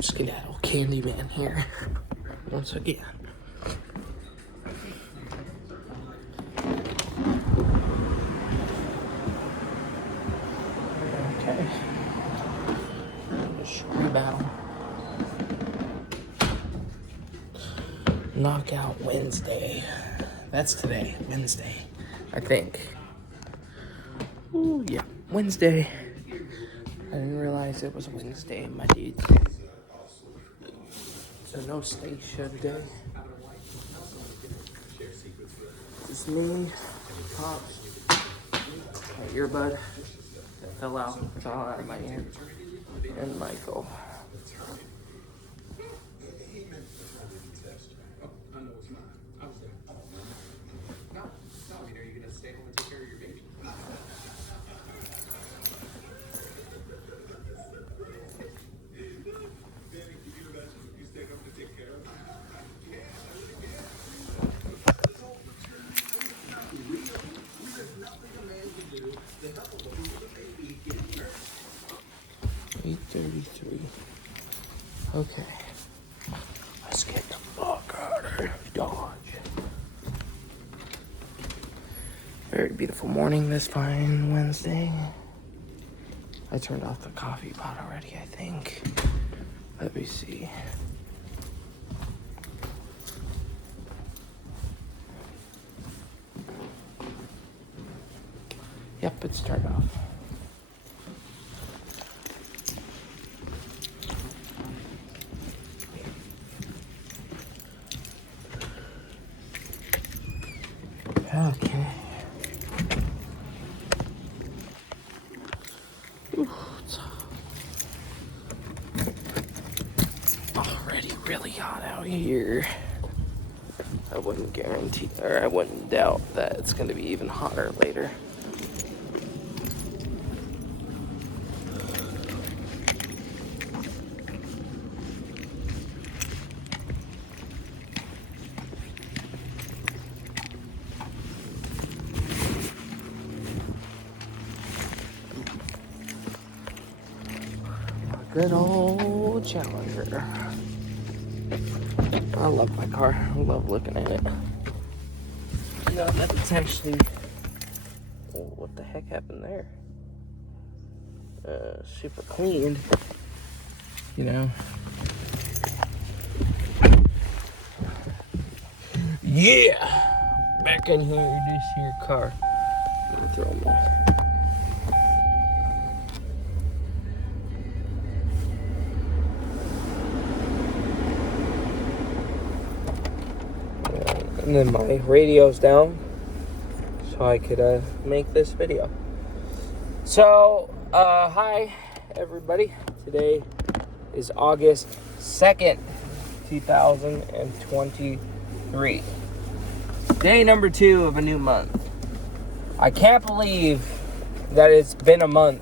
Skedaddle Candyman here once again. Okay. Short battle. Knockout Wednesday. That's today, Wednesday, I think. Ooh, yeah, Wednesday. I didn't realize it was Wednesday, my dudes. So no station today. It's me, Pops, my earbud that fell out. It's all out of my ear. And Michael. Okay. Let's get the fuck out of Dodge. Very beautiful morning this fine Wednesday. I turned off the coffee pot already, I think. Let me see. Yep, it's turned off. Okay. Ooh, it's already really hot out here. I wouldn't guarantee, or I wouldn't doubt that it's going to be even hotter later. Good old Challenger. I love my car. I love looking at it. You know, that's actually... Oh, what the heck happened there? Super cleaned. You know? Yeah! Back in here, this here car. I'm gonna throw them off. And then my radio's down, so I could make this video. So, hi everybody. Today is August 2nd, 2023. Day number 2 of a new month. I can't believe that it's been a month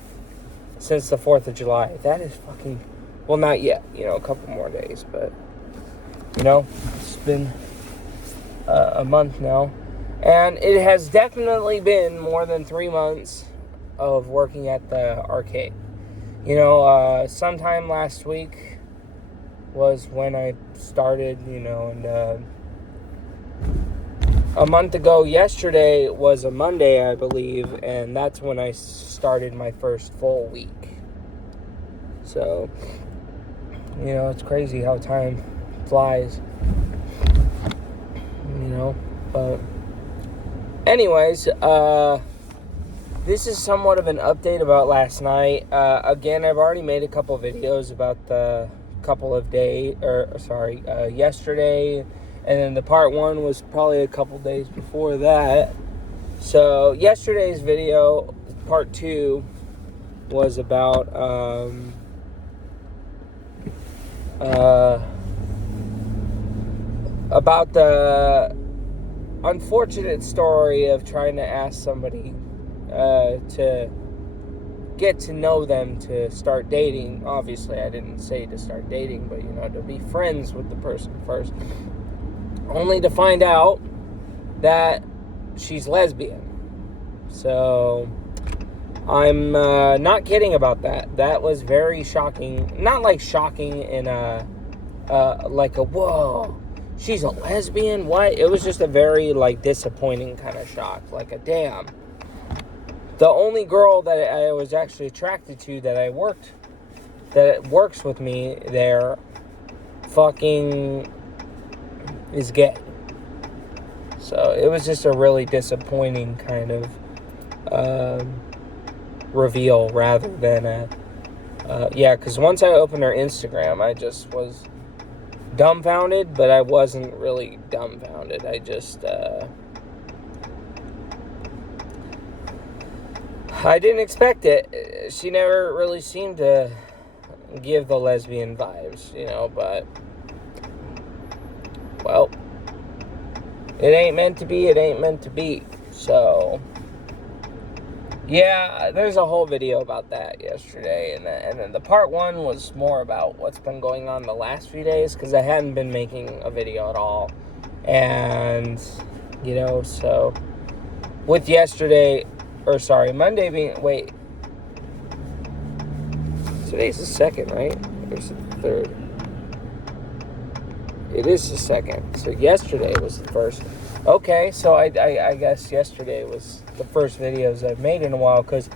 since the 4th of July. That is fucking, well, not yet, a couple more days, but, it's been a month now, and it has definitely been more than 3 months of working at the arcade. Sometime last week was when I started, and a month ago yesterday was a Monday, I believe, and that's when I started my first full week. So, it's crazy how time flies. But anyways, this is somewhat of an update about last night. Again, I've already made a couple videos about the couple of yesterday, and then the part 1 was probably a couple days before that. So yesterday's video, part 2, was about the unfortunate story of trying to ask somebody to get to know them to start dating. Obviously, I didn't say to start dating, but, to be friends with the person first. Only to find out that she's lesbian. So, I'm not kidding about that. That was very shocking. Not like shocking in a like a whoa, she's a lesbian. What? It was just a very like disappointing kind of shock. Like a damn. The only girl that I was actually attracted to that works with me there, fucking is gay. So it was just a really disappointing kind of reveal rather than because once I opened her Instagram, I just was dumbfounded, but I wasn't really dumbfounded. I just I didn't expect it. She never really seemed to give the lesbian vibes, but well, it ain't meant to be, it ain't meant to be. So yeah, there's a whole video about that yesterday, and then the part one was more about what's been going on the last few days, because I hadn't been making a video at all, and, so, with Monday being, wait, today's the 2nd, right? Or is it the 3rd? It is the 2nd, so yesterday was the 1st. Okay, so I guess yesterday was the first videos I've made in a while, because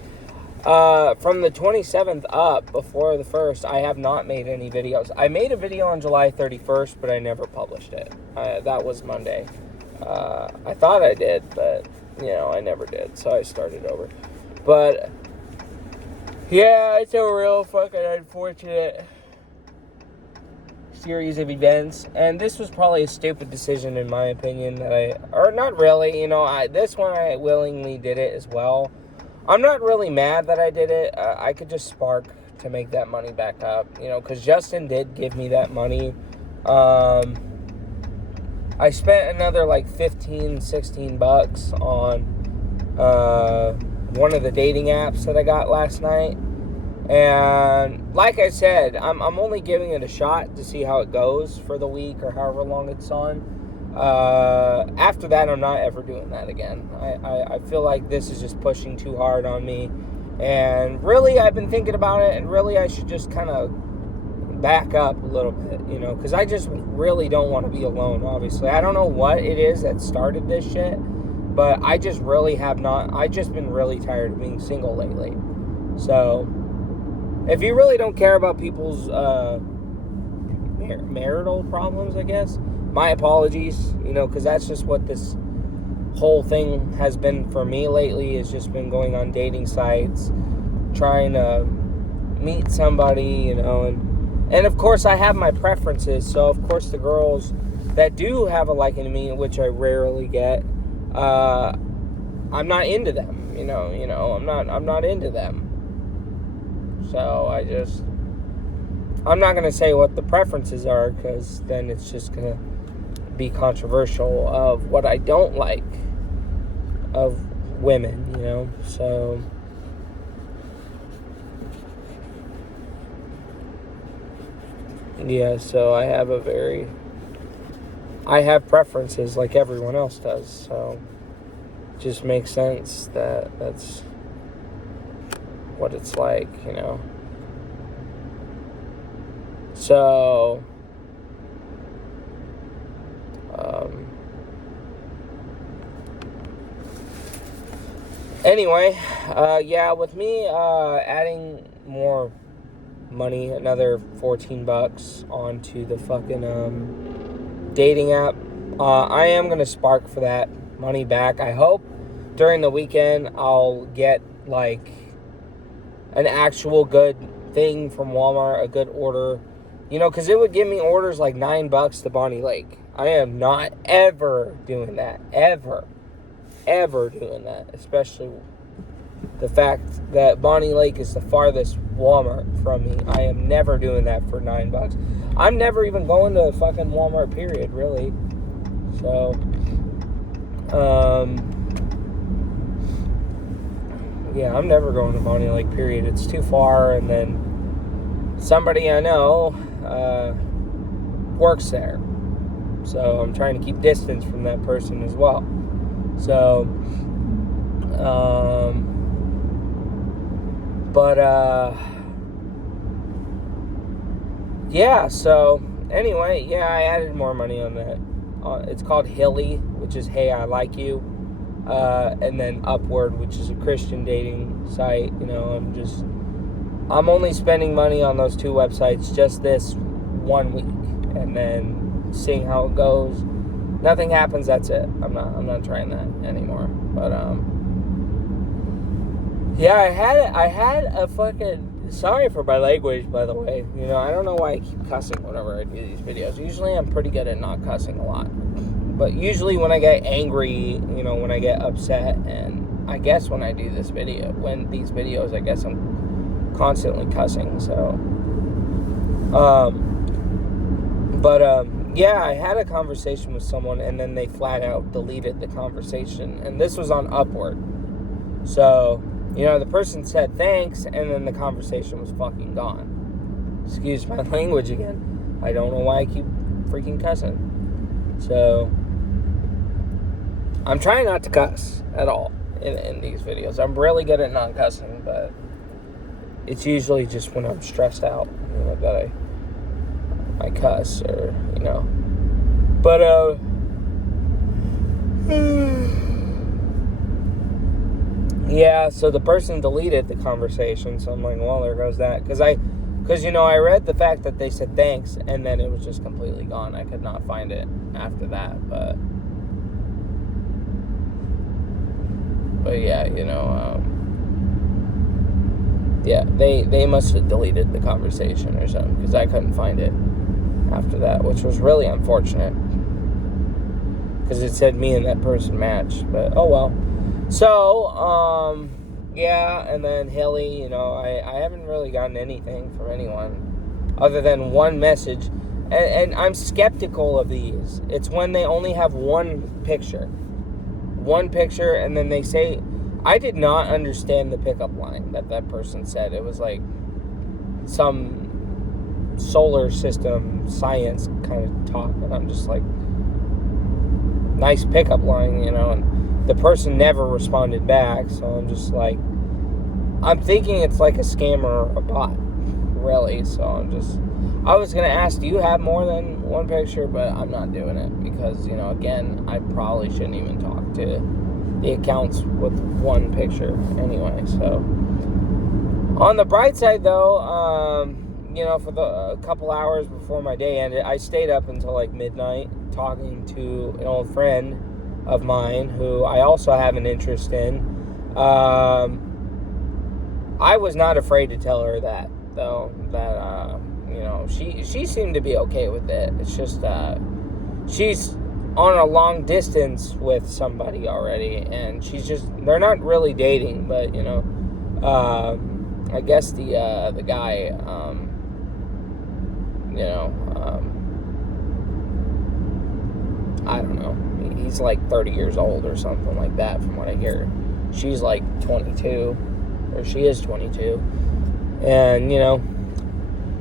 from the 27th up, before the 1st, I have not made any videos. I made a video on July 31st, but I never published it. That was Monday. I thought I did, but, I never did, so I started over. But, yeah, it's a real fucking unfortunate series of events, and this was probably a stupid decision in my opinion or not really, this one I willingly did it as well. I'm not really mad that I did it. I could just spark to make that money back up, because Justin did give me that money. I spent another like $15-16 on one of the dating apps that I got last night. And like I said, I'm only giving it a shot to see how it goes for the week or however long it's on. After that, I'm not ever doing that again. I feel like this is just pushing too hard on me. And really, I've been thinking about it, and really I should just kind of back up a little bit, because I just really don't want to be alone, obviously. I don't know what it is that started this shit, but I just really have not. I've just been really tired of being single lately. So if you really don't care about people's marital problems, I guess, my apologies, because that's just what this whole thing has been for me lately. It's just been going on dating sites, trying to meet somebody, and of course I have my preferences. So of course the girls that do have a liking to me, which I rarely get, I'm not into them, I'm not into them. So I'm not going to say what the preferences are, because then it's just going to be controversial of what I don't like of women, so yeah, so I have preferences like everyone else does, so it just makes sense that that's what it's like, So, anyway, with me adding more money, another $14 onto the fucking dating app, I am going to spark for that money back. I hope during the weekend I'll get like an actual good thing from Walmart, a good order, because it would give me orders like $9 to Bonnie Lake. I am not ever doing that, ever doing that, especially the fact that Bonnie Lake is the farthest Walmart from me. I am never doing that for $9. I'm never even going to a fucking Walmart, period, really. So, yeah, I'm never going to Bonnie Lake, period. It's too far, and then somebody I know works there. So I'm trying to keep distance from that person as well. So, But, yeah, so, anyway, yeah, I added more money on that. It's called Hilly, which is Hey, I Like You. And then Upward, which is a Christian dating site. You know, I'm only spending money on those two websites just this 1 week. And then seeing how it goes. Nothing happens, that's it. I'm not trying that anymore. But, yeah, I had a fucking... Sorry for my language, by the way. You know, I don't know why I keep cussing whenever I do these videos. Usually I'm pretty good at not cussing a lot. But usually when I get angry, you know, when I get upset, and I guess when I do these videos, I guess I'm constantly cussing, so. Yeah, I had a conversation with someone, and then they flat out deleted the conversation. And this was on Upward. So... You know, the person said thanks, and then the conversation was fucking gone. Excuse my language again. I don't know why I keep freaking cussing. So, I'm trying not to cuss at all in these videos. I'm really good at not cussing, but it's usually just when I'm stressed out, you know, that I cuss, or, you know. But, yeah, so the person deleted the conversation, so I'm like, well, there goes that. Because, you know, I read the fact that they said thanks, and then it was just completely gone. I could not find it after that, but yeah, you know, yeah, they must have deleted the conversation or something, because I couldn't find it after that, which was really unfortunate, because it said me and that person matched, but oh well. So, yeah, and then Hilly, you know, I haven't really gotten anything from anyone other than one message, and I'm skeptical of these. It's when they only have one picture, and then they say, I did not understand the pickup line that person said. It was like some solar system science kind of talk, and I'm just like, nice pickup line, you know, and the person never responded back, so I'm just like, I'm thinking it's like a scam or a bot, really, so I was going to ask, do you have more than one picture, but I'm not doing it, because, you know, again, I probably shouldn't even talk to the accounts with one picture anyway, so. On the bright side, though, you know, for a couple hours before my day ended, I stayed up until like midnight talking to an old friend of mine who I also have an interest in. I was not afraid to tell her that, though, that you know, she seemed to be okay with it. It's just she's on a long distance with somebody already, and they're not really dating, but, you know, I guess the guy, you know, I don't know, he's like 30 years old or something like that, from what I hear. She's like 22, or she is 22, and, you know,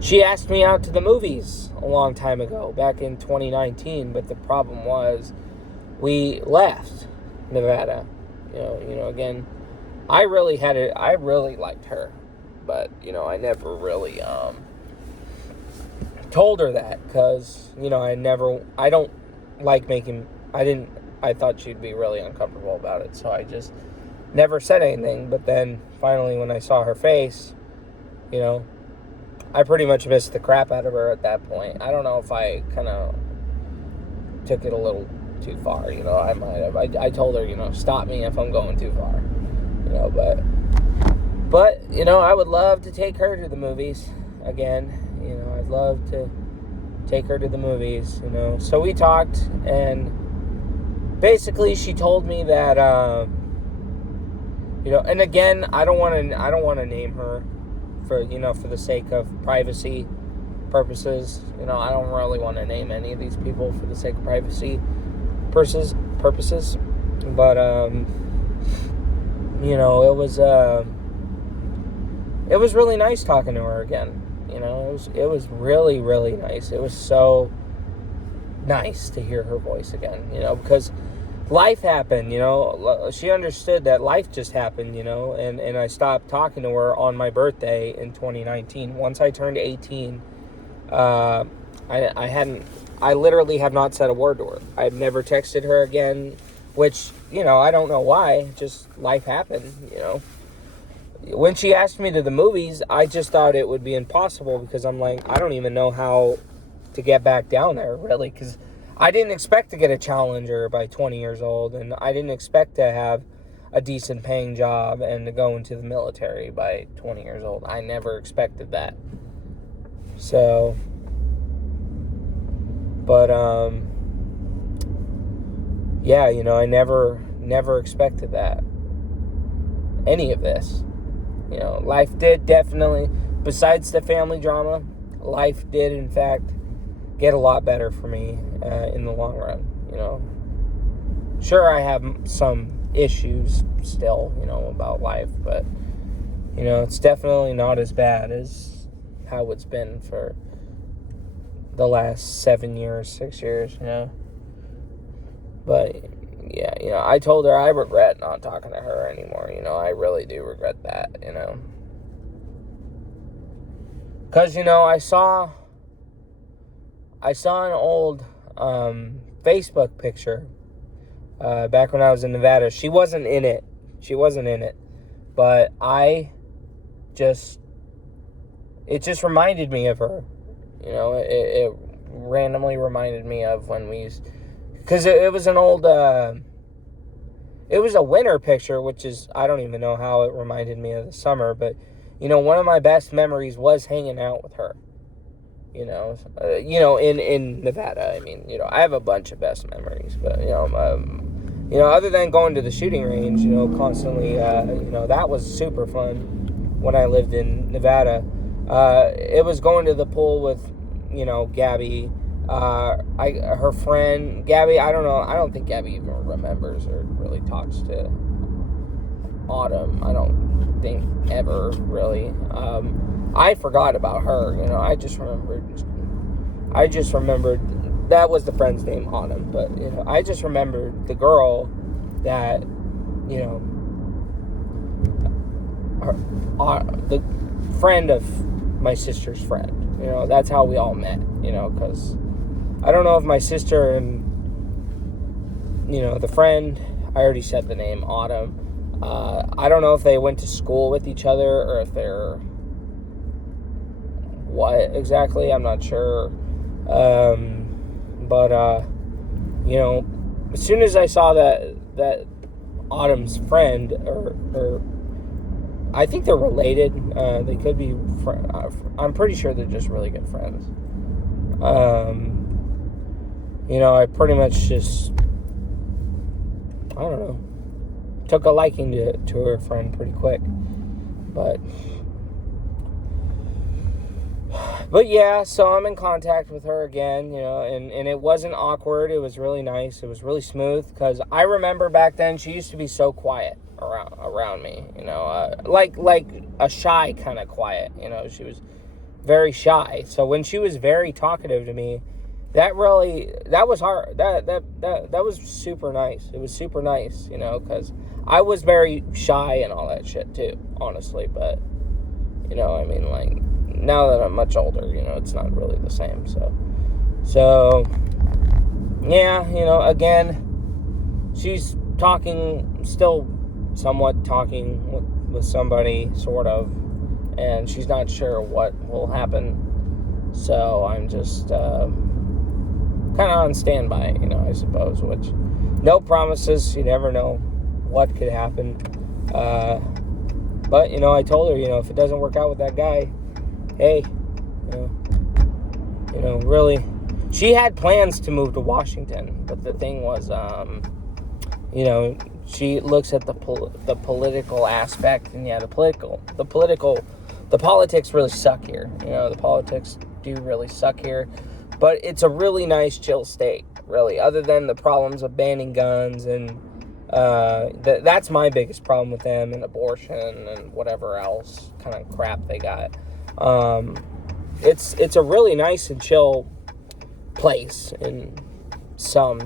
she asked me out to the movies a long time ago, back in 2019, but the problem was we left Nevada. You know, again, I really liked her, but, you know, I never really told her that, because, you know, I thought she'd be really uncomfortable about it, so I just never said anything. But then finally, when I saw her face, you know, I pretty much missed the crap out of her at that point. I don't know if I kind of took it a little too far, you know, I might have. I told her, you know, stop me if I'm going too far, you know, but, you know, I would love to take her to the movies again, you know, I'd love to take her to the movies, you know. So we talked, and basically she told me that, you know, and again, I don't want to name her, for, you know, for the sake of privacy purposes. You know, I don't really want to name any of these people for the sake of privacy purposes. But, you know, it was really nice talking to her again. You know, it was really, really nice. It was so nice to hear her voice again, you know, because life happened, she understood that life just happened, and I stopped talking to her on my birthday in 2019. Once I turned 18, I literally have not said a word to her. I've never texted her again, which, I don't know why, just life happened, When she asked me to the movies, I just thought it would be impossible because I'm like, I don't even know how to get back down there, really, because I didn't expect to get a Challenger by 20 years old, and I didn't expect to have a decent paying job and to go into the military by 20 years old. I never expected that. So, but, yeah, I never expected that. Any of this. Life did definitely, besides the family drama, life did, in fact, get a lot better for me in the long run, Sure, I have some issues still, about life, but, it's definitely not as bad as how it's been for the last 7 years, 6 years, But, yeah, I told her I regret not talking to her anymore, I really do regret that, Because, I saw an old Facebook picture back when I was in Nevada. She wasn't in it. But it just reminded me of her. It randomly reminded me of when we used, because it was an old, it was a winter picture, which is, I don't even know how it reminded me of the summer, but, one of my best memories was hanging out with her. In Nevada. I mean, I have a bunch of best memories, but, other than going to the shooting range, constantly, that was super fun when I lived in Nevada. It was going to the pool with, Gabby, her friend, Gabby, I don't know, I don't think Gabby even remembers or really talks to Autumn. I don't think ever, really. I forgot about her, I just remembered that was the friend's name, Autumn, but, I just remembered the girl that, the friend of my sister's friend, that's how we all met, because I don't know if my sister and, the friend, I already said the name, Autumn, I don't know if they went to school with each other or if they're what exactly, I'm not sure. But as soon as I saw that Autumn's friend, or I think they're related, they could be, I'm pretty sure they're just really good friends. I pretty much just, I don't know, took a liking to her friend pretty quick, But yeah, so I'm in contact with her again, and it wasn't awkward. It was really nice. It was really smooth, because I remember back then she used to be so quiet around me, like a shy kind of quiet, she was very shy. So when she was very talkative to me, that was hard. That was super nice. It was super nice, because I was very shy and all that shit too, honestly, but, I mean, like, now that I'm much older, it's not really the same, so, yeah, again, she's still somewhat talking with somebody, sort of, and she's not sure what will happen, so I'm just, kind of on standby, I suppose, which, no promises, you never know what could happen, but, I told her, if it doesn't work out with that guy, hey, really, she had plans to move to Washington, but the thing was, she looks at the political aspect, and yeah, the politics really suck here. The politics do really suck here, but it's a really nice, chill state, really, other than the problems of banning guns, and that's my biggest problem with them, and abortion, and whatever else kind of crap they got. It's a really nice and chill place in some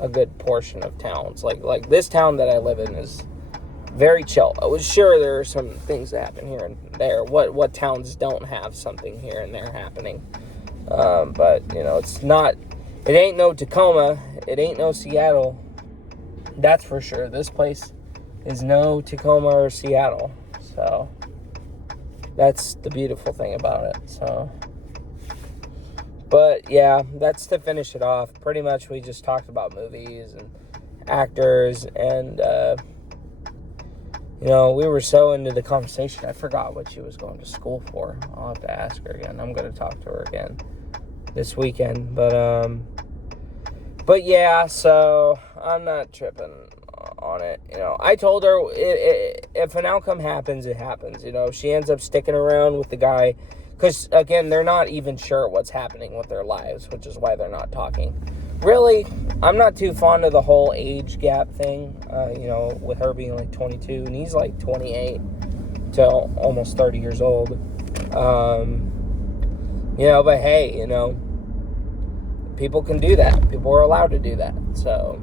a good portion of towns. Like this town that I live in is very chill. I was sure there are some things that happen here and there. What towns don't have something here and there happening? But, you know, it ain't no Tacoma. It ain't no Seattle. That's for sure. This place is no Tacoma or Seattle. So, that's the beautiful thing about it. So, but, yeah, that's to finish it off. Pretty much we just talked about movies and actors and, you know, we were so into the conversation, I forgot what she was going to school for. I'll have to ask her again. I'm going to talk to her again this weekend. But yeah, so I'm not tripping on it. You know, I told her if an outcome happens, it happens. You know, if she ends up sticking around with the guy, because, again, they're not even sure what's happening with their lives, which is why they're not talking. Really, I'm not too fond of the whole age gap thing, you know, with her being like 22 and he's like 28 to almost 30 years old. You know, but hey, you know, people can do that. People are allowed to do that. So,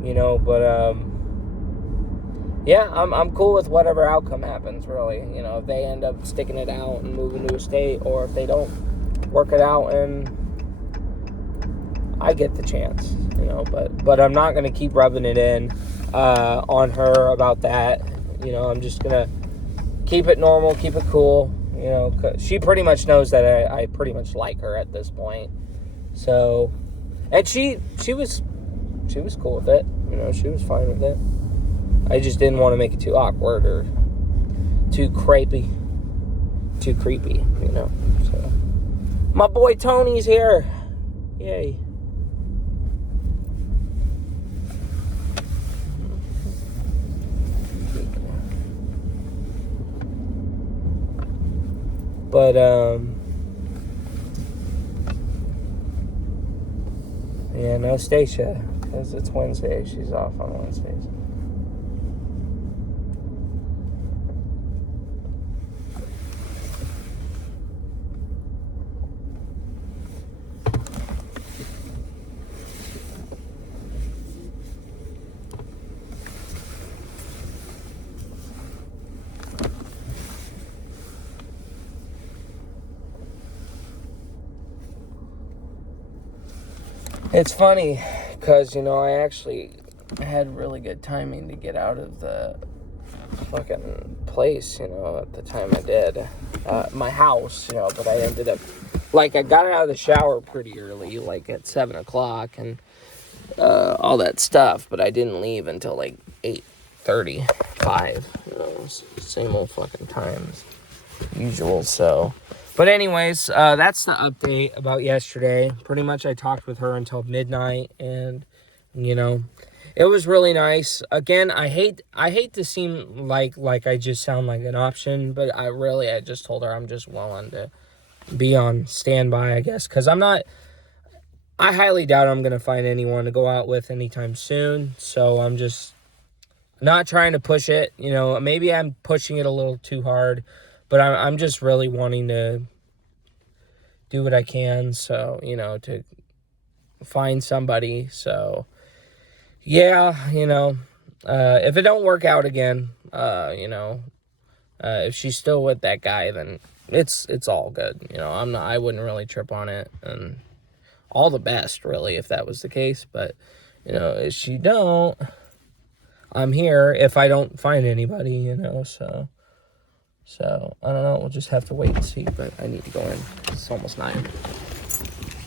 you know, but, yeah, I'm cool with whatever outcome happens, really. You know, if they end up sticking it out and moving to a state, or if they don't work it out and I get the chance, you know, but I'm not going to keep rubbing it in on her about that. You know, I'm just going to keep it normal, keep it cool, you know, 'cause she pretty much knows that I pretty much like her at this point. So, and she was cool with it, you know, she was fine with it. I just didn't want to make it too awkward or too creepy, you know. So, my boy Tony's here. Yay. But, yeah, no Stacia, because it's Wednesday. She's off on Wednesdays. It's funny, because, you know, I actually had really good timing to get out of the fucking place, you know, at the time I did. My house, you know, but I ended up, like, I got out of the shower pretty early, like, at 7 o'clock, and all that stuff, but I didn't leave until, like, 8:35, you know, same old fucking times, usual, so... But anyways, that's the update about yesterday. Pretty much I talked with her until midnight, and, you know, it was really nice. Again, I hate to seem like I just sound like an option, but I just told her I'm just willing to be on standby, I guess, because I highly doubt I'm going to find anyone to go out with anytime soon, so I'm just not trying to push it. You know, maybe I'm pushing it a little too hard, but I'm just really wanting to do what I can, so, you know, to find somebody. So, yeah, you know, if it don't work out again, you know, if she's still with that guy, then it's all good. You know, I wouldn't really trip on it, and all the best, really, if that was the case. But, you know, if she don't, I'm here if I don't find anybody, you know, so, I don't know, we'll just have to wait and see, but I need to go in. It's almost 9.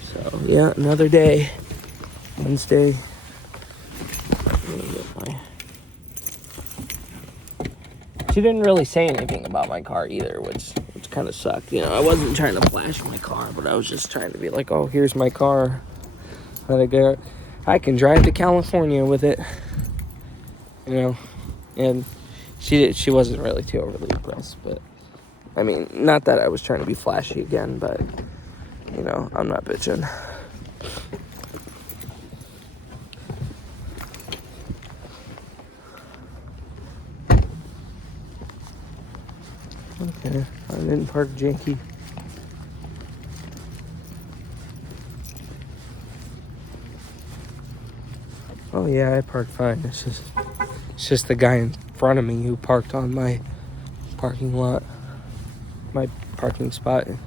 So, yeah, another day. Wednesday. She didn't really say anything about my car either, which kind of sucked. You know, I wasn't trying to flash my car, but I was just trying to be like, oh, here's my car that I can drive to California with it. You know, and she wasn't really too overly impressed, but, I mean, not that I was trying to be flashy again, but, you know, I'm not bitching. Okay, I didn't park janky. Oh yeah, I parked fine. It's just the guy in front of me who parked on my parking lot, my parking spot, a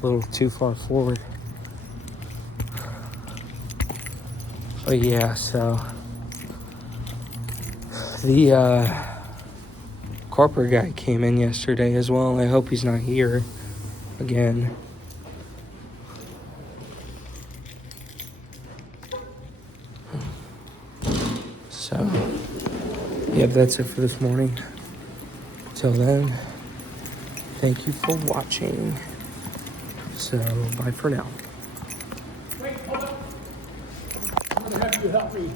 little too far forward. But yeah, so the corporate guy came in yesterday as well. I hope he's not here again. So, yep, that's it for this morning. Till then, thank you for watching. So, bye for now. Wait, hold up. I'm gonna have you help me.